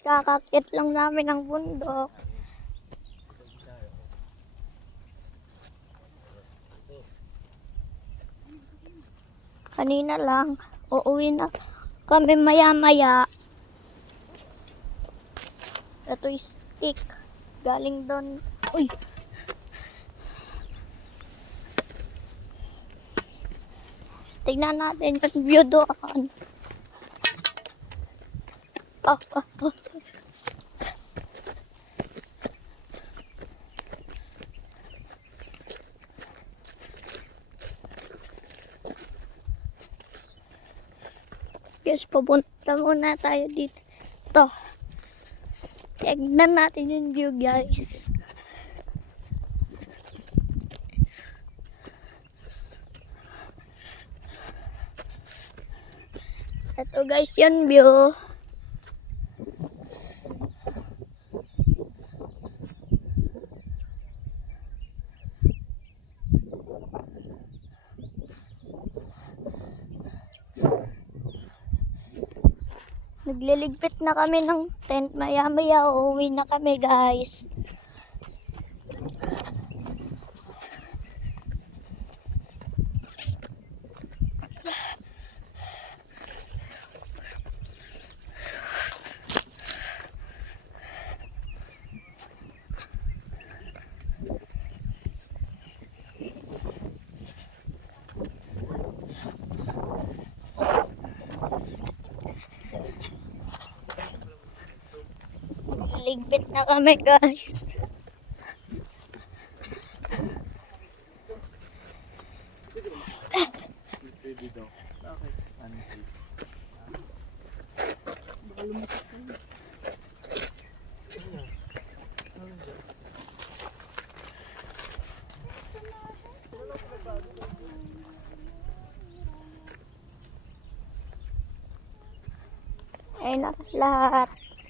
Kakakit lang namin ng bundok. Kanina lang, uuwi na kami maya-maya. Ito is stick. Galing doon. Uy! Tignan natin yung view doon. Oh. Guys, pupunta muna tayo dito. Tignan natin yung view, guys. Ito guys, yung view. Nagliligpit na kami ng tent. Maya-maya uuwi na kami, guys. Ligpit na kami, guys. Ayun na lahat.